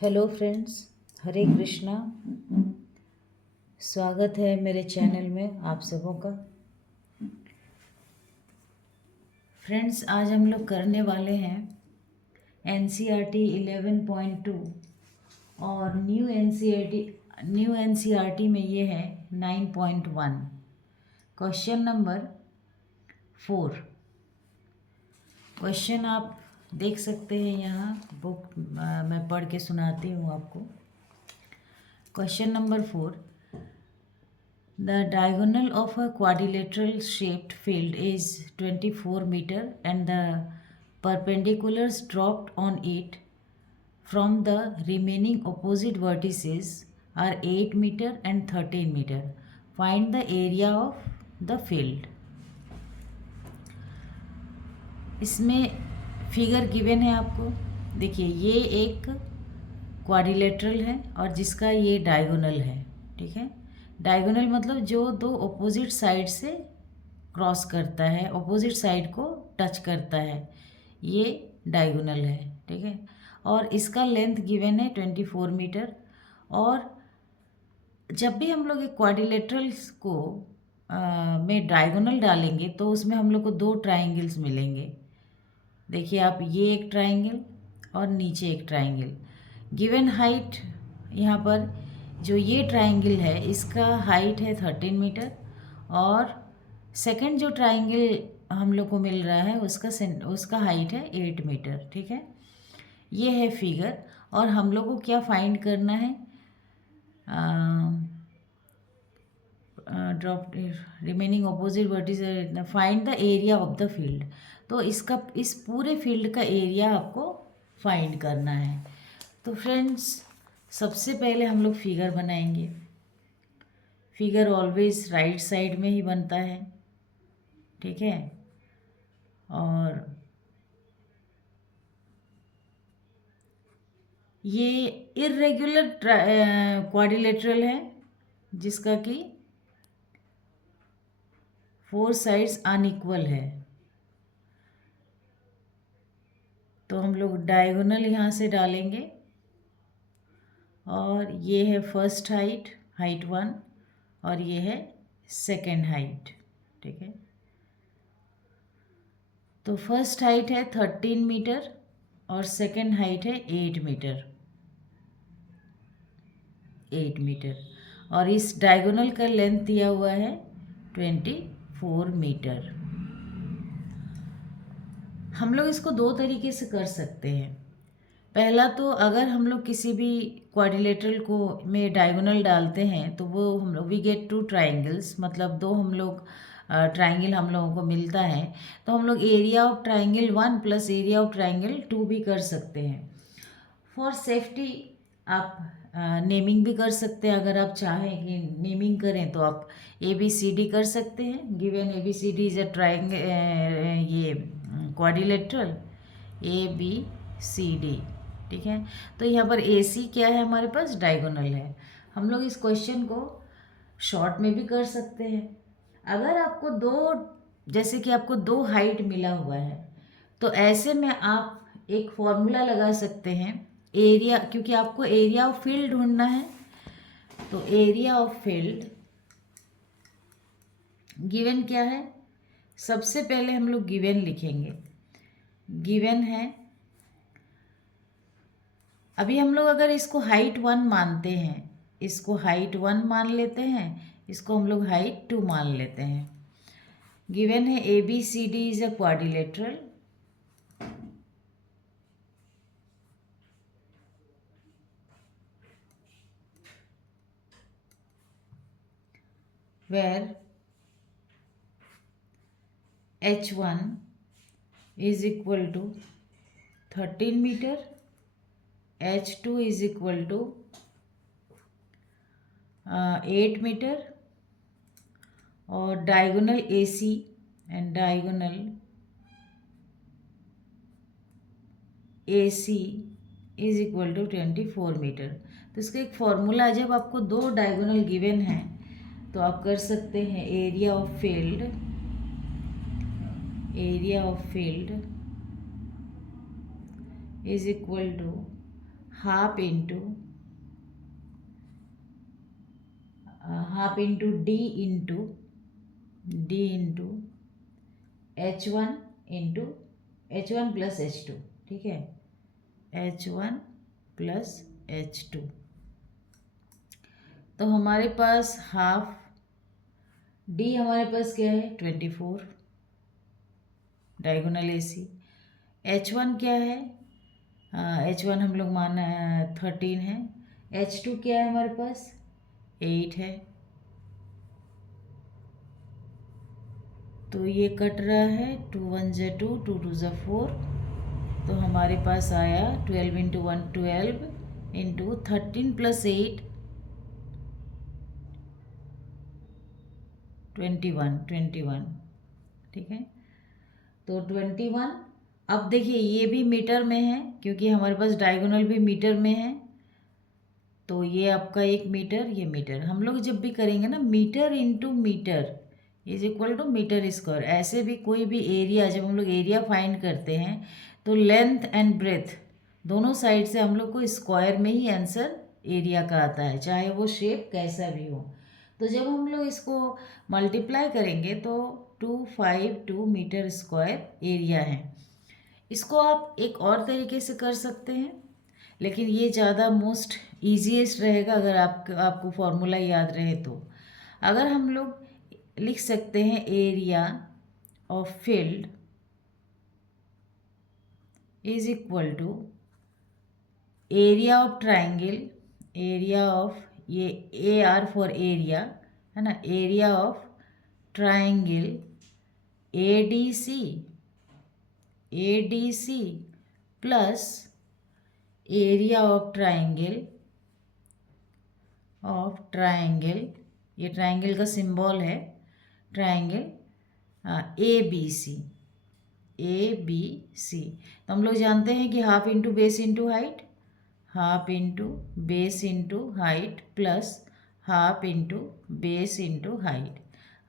Hello friends, हरे कृष्णा। स्वागत है मेरे चैनल में आप सबों का। फ्रेंड्स, आज हम लोग करने वाले हैं NCERT 11.2 और न्यू NCERT में ये है 9.1। Question number 4। क्वेश्चन आप देख सकते हैं यहाँ बुक, मैं पढ़ के सुनाती हूँ आपको। Question number 4। The diagonal of a quadrilateral shaped field is 24 meter and the perpendiculars dropped on it from the remaining opposite vertices are 8 meter and 13 meter. Find the area of the field. इसमें figure given है आपको। देखिए, ये एक quadrilateral है और जिसका ये डायगोनल है। ठीक है, डायगोनल मतलब जो दो अपोजिट साइड से क्रॉस करता है, अपोजिट साइड को टच करता है, ये डायगोनल है। ठीक है, और इसका लेंथ गिवन है 24 मीटर। और जब भी हम लोग एक क्वाड्रिलेटरल्स को में डायगोनल डालेंगे तो उसमें हम लोग को दो ट्राइंगल्स मिलेंगे। देखिए आप, ये एक ट्राइंगल और नीचे एक ट्राइंगल। गिवन हाइट यहाँ पर जो ये ट्राइंगल है इसका हाइट है 13 मीटर और सेकंड जो ट्राइंगल हम लोग को मिल रहा है उसका हाइट है 8 मीटर। ठीक है, ये है फिगर। और हम लोग को क्या फाइंड करना है? Drop remaining opposite vertices, find the area of the field. तो इस पूरे फील्ड का एरिया आपको फाइंड करना है। तो फ्रेंड्स, सबसे पहले हम लोग फिगर बनाएंगे। फिगर ऑलवेज राइट साइड में ही बनता है। ठीक है, और ये इर्रेगुलर क्वाड्रिलेटरल है जिसका कि 4 साइड्स अनइक्वल है। तो हम लोग डायगोनल यहाँ से डालेंगे और ये है फर्स्ट हाइट 1 और ये है सेकंड हाइट। ठीक है, तो फर्स्ट हाइट है 13 मीटर और सेकंड हाइट है 8 मीटर। 8 मीटर और इस डायगोनल का लेंथ दिया हुआ है 24 मीटर। हम लोग इसको दो तरीके से कर सकते हैं। पहला तो अगर हम लोग किसी भी क्वाड्रिलेटरल को में डायगोनल डालते हैं तो वो हम लोग वी गेट 2 ट्राइंगल्स, मतलब दो हम लोग ट्राइंगल हम लोगों को मिलता है। तो हम लोग area of triangle 1 plus area of triangle 2 भी कर सकते हैं। फॉर सेफ्टी आप नेमिंग भी कर सकते हैं। अगर आप चाहें कि नेमिंग करें तो आप ABCD कर सकते हैं। Given ABCD is a triangle, ये क्वाड्रिलेटरल ABCD। ठीक है, तो यहाँ पर AC क्या है? हमारे पास डायगोनल है। हम लोग इस क्वेश्चन को शॉर्ट में भी कर सकते हैं। अगर आपको जैसे कि आपको दो हाइट मिला हुआ है तो ऐसे में आप एक फॉर्मूला लगा सकते हैं एरिया, क्योंकि आपको एरिया ऑफ फील्ड ढूंढना है। तो एरिया ऑफ फील्ड गिवन क्या है? सबसे पहले हम लोग गिवन लिखेंगे। गिवन है, अभी हम लोग अगर इसको हाइट 1 मानते हैं, इसको हाइट 1 मान लेते हैं, इसको हम लोग हाइट 2 मान लेते हैं। गिवन है ABCD is a quadrilateral where H1 is equal to 13 meter, H2 is equal to 8 metre और diagonal AC and diagonal AC is equal to 24 metre. तो इसका एक फॉर्मूला है, जब आपको दो डायगोनल गिवन है तो आप कर सकते हैं area of field is equal to half into D into H1 plus H2, ठीक है, H1 प्लस H2। तो हमारे पास हाफ डी हमारे पास क्या है 24 डायगोनल AC। H1 क्या है, H1 हम लोग माना 13 है। H2 क्या है हमारे पास 8 है। तो ये कट रहा है 2 1 ज़ा 2 2 2 ज़ा 4। तो हमारे पास आया 12 इंटू 1 12 इंटू 13 प्लस 8 21, ठीक है। तो 21। अब देखिए ये भी मीटर में है क्योंकि हमारे पास डायगोनल भी मीटर में है। तो ये आपका 1 मीटर, ये मीटर। हम लोग जब भी करेंगे ना metre into metre is equal to metre square. ऐसे भी कोई भी एरिया, जब हम लोग एरिया फाइंड करते हैं तो लेंथ एंड ब्रेथ दोनों साइड से हम लोग को स्क्वायर में ही आंसर एरिया का आता है, चाहे वो शेप कैसा भी हो। तो जब हम लोग इसको मल्टीप्लाई करेंगे तो 252 मीटर स्क्वायर एरिया है। इसको आप एक और तरीके से कर सकते हैं, लेकिन ये ज़्यादा मोस्ट ईजीएस्ट रहेगा अगर आपको फॉर्मूला याद रहे तो। अगर हम लोग लिख सकते हैं area of field is equal to area of triangle, area of ये ए आर फॉर एरिया है ना, area of triangle ADC plus area of triangle, ये ट्राइंगल का सिंबल है, ट्राइंगल ABC। तो हम लोग जानते हैं कि half into base into height, half into base into height plus half into base into height.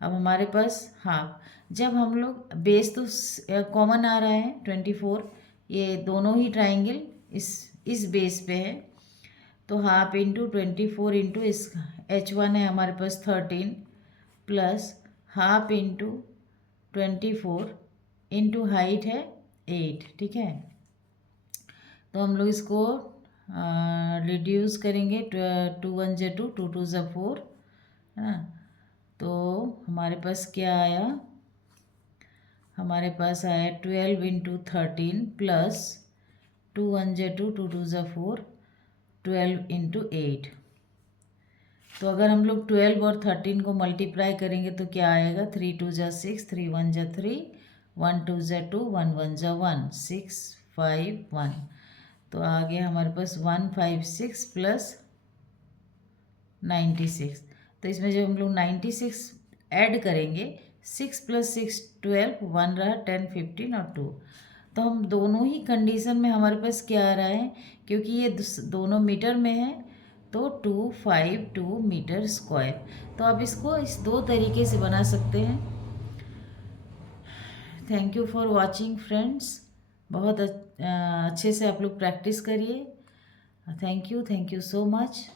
अब हमारे पास हाफ, जब हम लोग बेस तो कॉमन आ रहा है 24, ये दोनों ही ट्राइंगल इस बेस पे है। तो हाफ इंटू 24 इंटू इस H1 है हमारे पास 13 plus half into 24 into height है 8, ठीक है। तो हम लोग इसको रिड्यूस करेंगे 2 1 ज़ा 2 2 2 ज़ा 4 है ना। तो हमारे पास क्या आया, हमारे पास आया 12 इंटू 13 प्लस 2 1 ज़ा 2 2 2 ज़ा 4 12 इंटू 8। तो अगर हम लोग 12 और 13 को मल्टीप्लाई करेंगे तो क्या आएगा 3 2 ज़ा 6 3 1 ज़ा 3 1 2 ज़ा 2 1 1 ज़ा 1 6 5 1। तो आ गया हमारे पास 156 प्लस 96। तो इसमें जब हम लोग 96 ऐड करेंगे 6 प्लस 6 12 1 रहा 10 15 और 2। तो हम दोनों ही कंडीशन में हमारे पास क्या आ रहा है, क्योंकि ये दोनों मीटर में है तो 252 मीटर स्क्वायर। तो आप इसको इस दो तरीके से बना सकते हैं। Thank you for watching friends, बहुत अच्छे से आप लोग प्रैक्टिस करिए। Thank you so much.